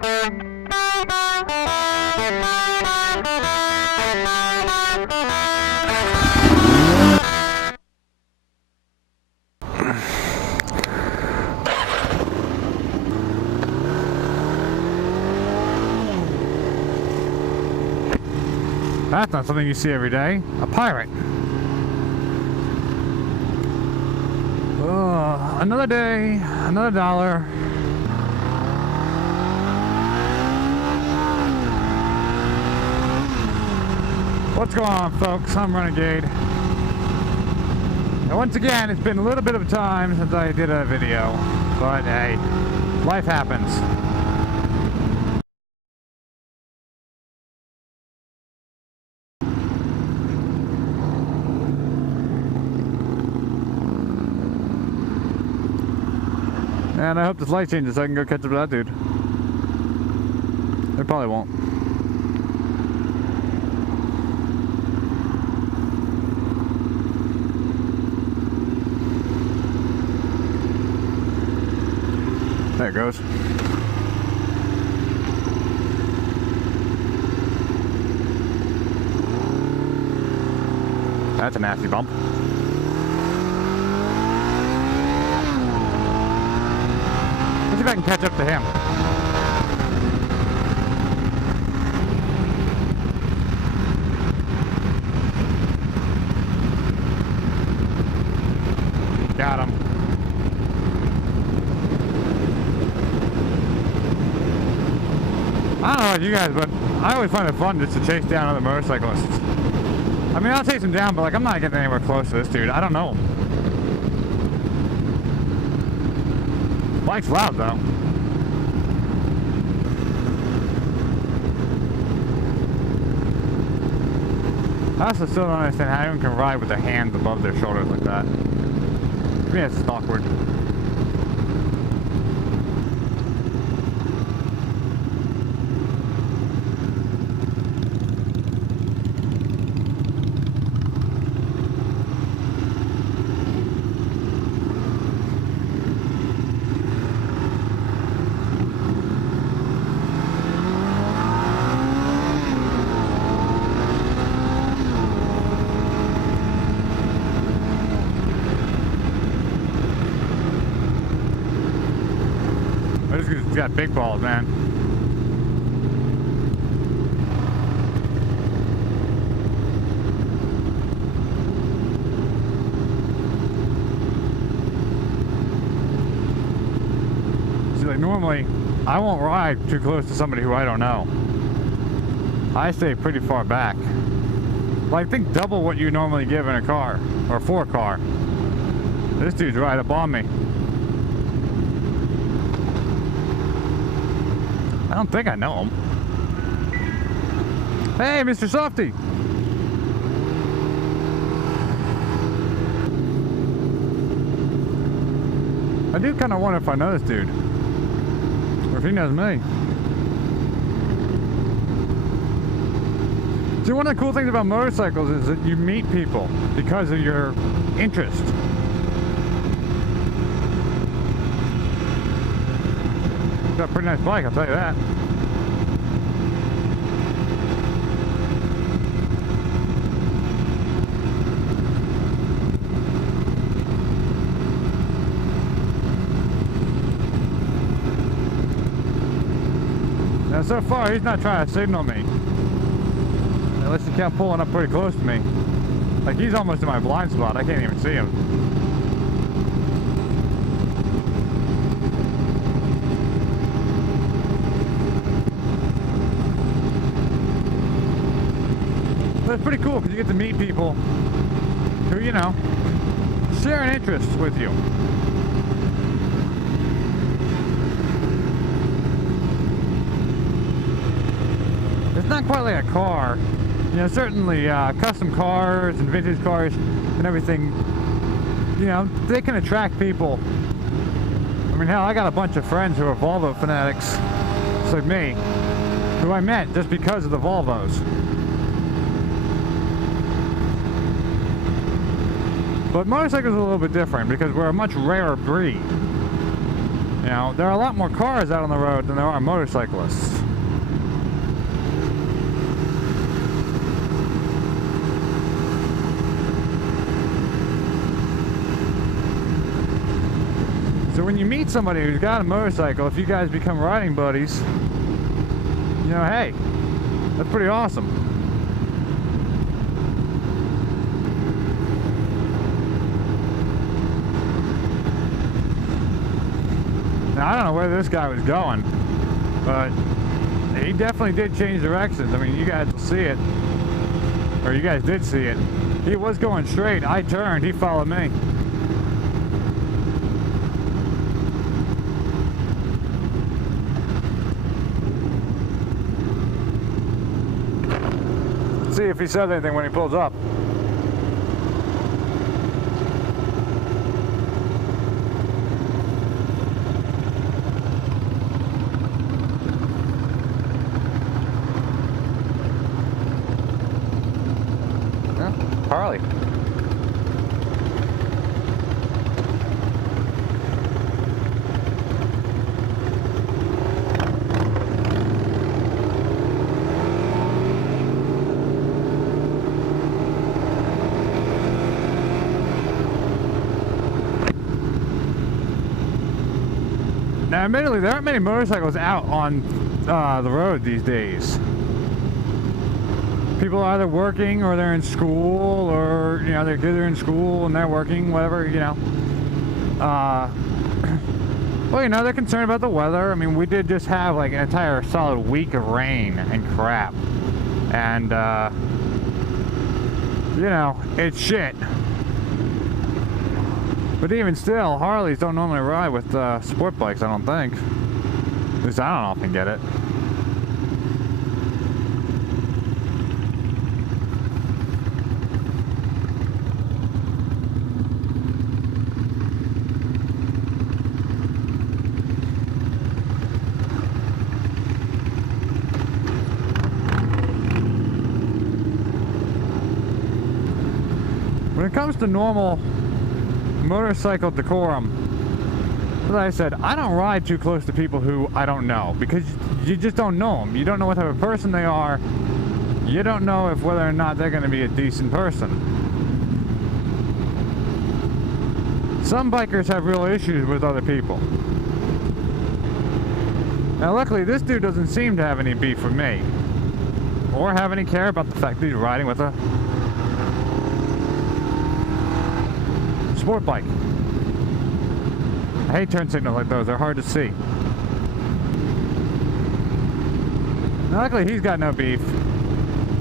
That's not something you see every day. A pirate. Oh, another day, another dollar. What's going on, folks? I'm Renegade. And once again, it's been a little bit of time since I did a video. But hey, life happens. And I hope this light changes so I can go catch up to that dude. It probably won't. There it goes. That's a nasty bump. Let's see if I can catch up to him. Got him. I don't know about you guys, but I always find it fun just to chase down other motorcyclists. I mean, I'll chase him down, but like, I'm not getting anywhere close to this dude. I don't know him. Bike's loud though. I also still don't understand how anyone can ride with their hands above their shoulders like that. To me, it's just awkward. He's got big balls, man. See, like normally, I won't ride too close to somebody who I don't know. I stay pretty far back. Like, think double what you normally give in a car, or for a car. This dude's right up on me. I don't think I know him. Hey, Mr. Softy! I do kind of wonder if I know this dude. Or if he knows me. See, one of the cool things about motorcycles is that you meet people because of your interest. Got a pretty nice bike, I'll tell you that. Now so far he's not trying to signal me. Unless he kept pulling up pretty close to me. Like, he's almost in my blind spot, I can't even see him. But it's pretty cool because you get to meet people who, you know, share an interest with you. It's not quite like a car. You know, certainly custom cars and vintage cars and everything, you know, they can attract people. I mean, hell, I got a bunch of friends who are Volvo fanatics, just like me, who I met just because of the Volvos. But motorcycles are a little bit different because we're a much rarer breed. You know, there are a lot more cars out on the road than there are motorcyclists. So when you meet somebody who's got a motorcycle, if you guys become riding buddies, you know, hey, that's pretty awesome. Now, I don't know where this guy was going, but he definitely did change directions. I mean, you guys will see it, or you guys did see it. He was going straight. I turned. He followed me. See if he said anything when he pulls up. Yeah, Harley. Now, admittedly, there aren't many motorcycles out on the road these days. People are either working or they're in school, or, you know, they're either in school and they're working, whatever, you know. Well, you know, they're concerned about the weather. I mean, we did just have like an entire solid week of rain and crap. And, you know, it's shit. But even still, Harleys don't normally ride with sport bikes, I don't think. At least I don't often get it. When it comes to normal motorcycle decorum, as I said, I don't ride too close to people who I don't know, because you just don't know them. You don't know what type of person they are. You don't know if whether or not they're going to be a decent person. Some bikers have real issues with other people. Now luckily this dude doesn't seem to have any beef with me, or have any care about the fact that he's riding with a sport bike. I hate turn signals like those, they're hard to see. Now, luckily he's got no beef,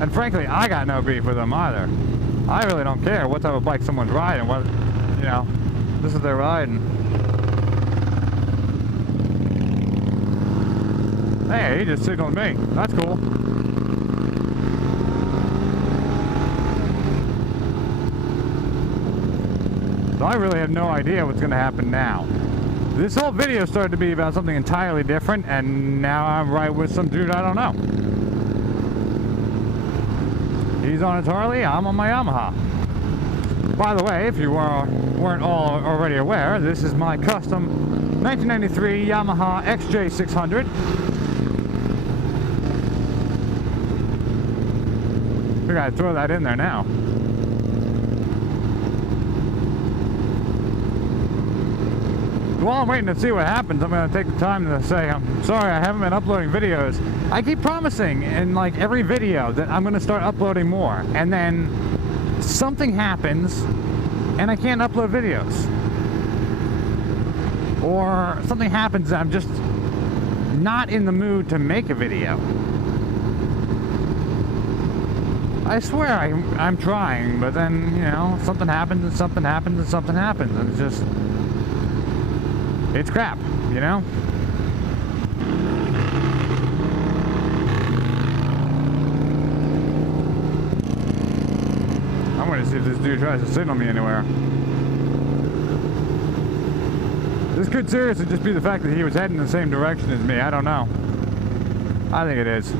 and frankly I got no beef with him either. I really don't care what type of bike someone's riding, what, you know, this is their riding. Hey, he just signaled me, that's cool. So I really have no idea what's going to happen now. This whole video started to be about something entirely different, and now I'm right with some dude I don't know. He's on his Harley, I'm on my Yamaha. By the way, if you weren't all already aware, this is my custom 1993 Yamaha XJ600. We gotta throw that in there now. While I'm waiting to see what happens, I'm going to take the time to say I'm sorry I haven't been uploading videos. I keep promising in like every video that I'm going to start uploading more, and then something happens and I can't upload videos. Or something happens and I'm just not in the mood to make a video. I swear I'm trying, but then, you know, something happens and something happens and something happens, and it's just... it's crap, you know? I'm gonna see if this dude tries to signal me anywhere. This could seriously just be the fact that he was heading the same direction as me, I don't know. I think it is.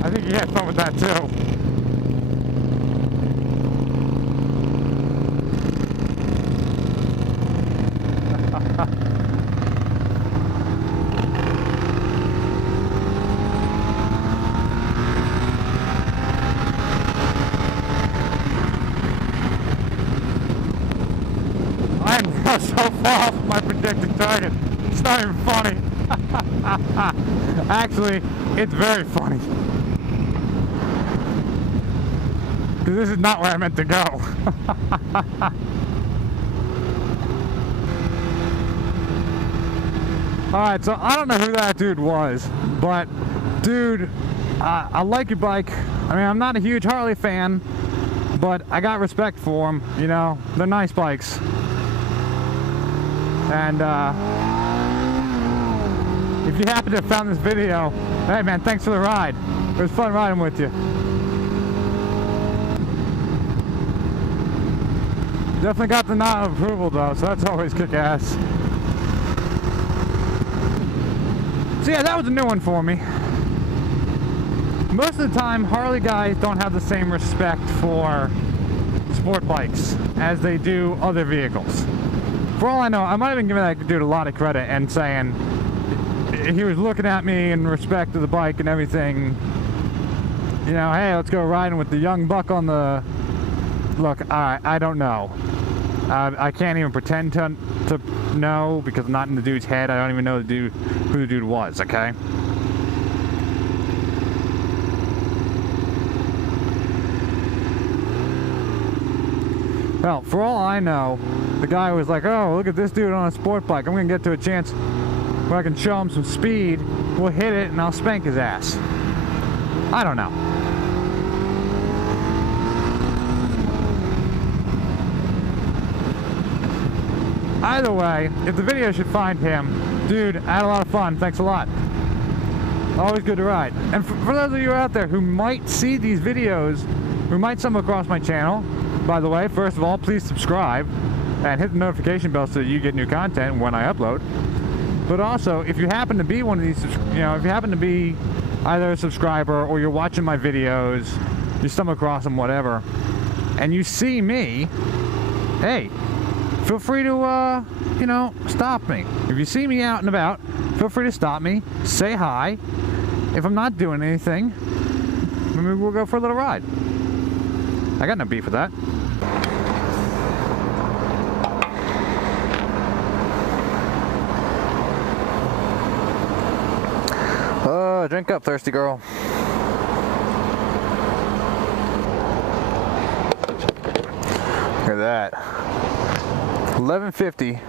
I think he had fun with that too. I'm so far off my projected target. It's not even funny. Actually, it's very funny. Because this is not where I meant to go. Alright, so I don't know who that dude was, but dude, I like your bike. I mean, I'm not a huge Harley fan, but I got respect for them, you know, they're nice bikes. And if you happen to have found this video, hey man, thanks for the ride. It was fun riding with you. Definitely got the nod of approval though, so that's always kick-ass. So yeah, that was a new one for me. Most of the time, Harley guys don't have the same respect for sport bikes as they do other vehicles. For all I know, I might have been giving that dude a lot of credit and saying he was looking at me in respect to the bike and everything. You know, hey, let's go riding with the young buck on the... Look, I don't know. I can't even pretend to know because I'm not in the dude's head. I don't even know who the dude was, okay? Well, for all I know, the guy was like, oh, look at this dude on a sport bike. I'm going to get to a chance where I can show him some speed. We'll hit it and I'll spank his ass. I don't know. Either way, if the video should find him, dude, I had a lot of fun. Thanks a lot. Always good to ride. And for those of you out there who might see these videos, who might stumble across my channel, by the way, first of all, please subscribe and hit the notification bell so that you get new content when I upload. But also, if you happen to be one of these, you know, if you happen to be either a subscriber or you're watching my videos, you stumble across them, whatever, and you see me, hey, feel free to, you know, stop me. If you see me out and about, feel free to stop me, say hi. If I'm not doing anything, maybe we'll go for a little ride. I got no beef with that. Drink up, thirsty girl. Look at that. 11:50.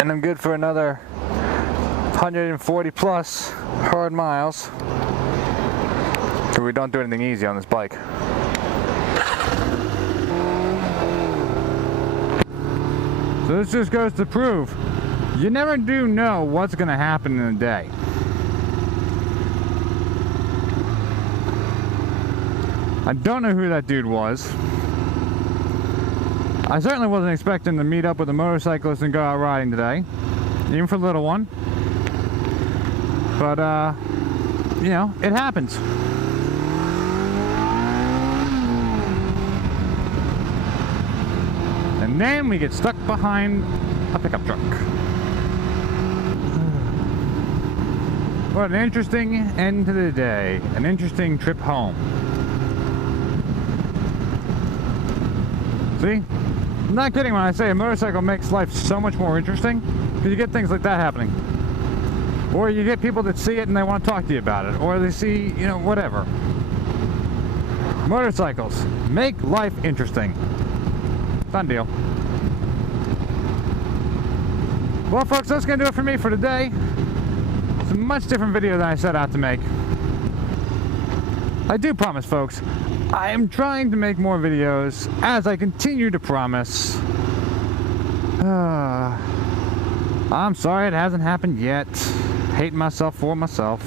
And I'm good for another 140 plus hard miles. So we don't do anything easy on this bike. So this just goes to prove you never do know what's going to happen in a day. I don't know who that dude was. I certainly wasn't expecting to meet up with a motorcyclist and go out riding today, even for a little one. But, you know, it happens. And then we get stuck behind a pickup truck. What an interesting end to the day. An interesting trip home. See? I'm not kidding when I say a motorcycle makes life so much more interesting, because you get things like that happening. Or you get people that see it and they want to talk to you about it. Or they see, you know, whatever. Motorcycles make life interesting. Done deal. Well, folks, that's going to do it for me for today. It's a much different video than I set out to make. I do promise, folks, I am trying to make more videos, as I continue to promise. I'm sorry it hasn't happened yet. Hating myself for myself.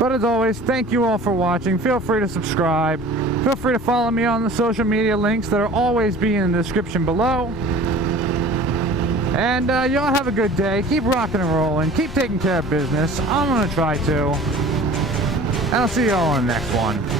But as always, thank you all for watching. Feel free to subscribe. Feel free to follow me on the social media links that will always be in the description below. And y'all have a good day. Keep rocking and rolling. Keep taking care of business. I'm going to try to. And I'll see y'all in the next one.